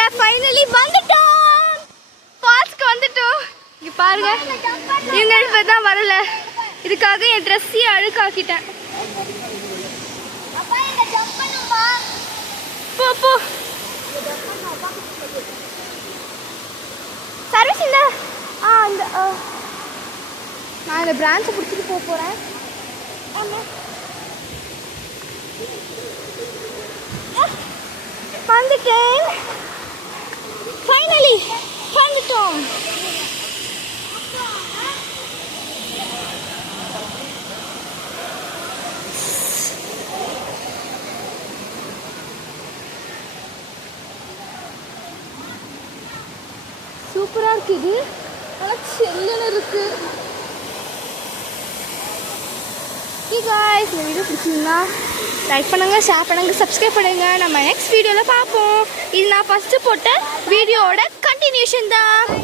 நாங்க ஃபைனலி வந்துட்டோம், ஃபால்ஸ்க்கு வந்துட்டோம். இங்க பாருங்க, இவங்க ரெண்டு பேர் தான் வரல. இதுக்காக என் ட்ரெஸ்ஸையே அழுக்காக்கிட்டேன். போ போ சர்வீஸ் இல்லை. அந்த நான் இந்த பிரான்ச்சை பிடிச்சிட்டு போக போகிறேன். வந்துட்டேன், ஃபைனலி வந்துட்டோம். சூப்பராக இருக்குது, ஆனால் செல்லுன்னு இருக்கு. guys, இந்த வீடியோ பிடிச்சிருந்தா லைக் பண்ணுங்க, ஷேர் பண்ணுங்க, சப்ஸ்கிரைப் பண்ணுங்க. நம்ம நெக்ஸ்ட் வீடியோவில் பார்ப்போம். இது நான் ஃபஸ்ட்டு போட்ட வீடியோவோட கண்டினியூஷன் தான்.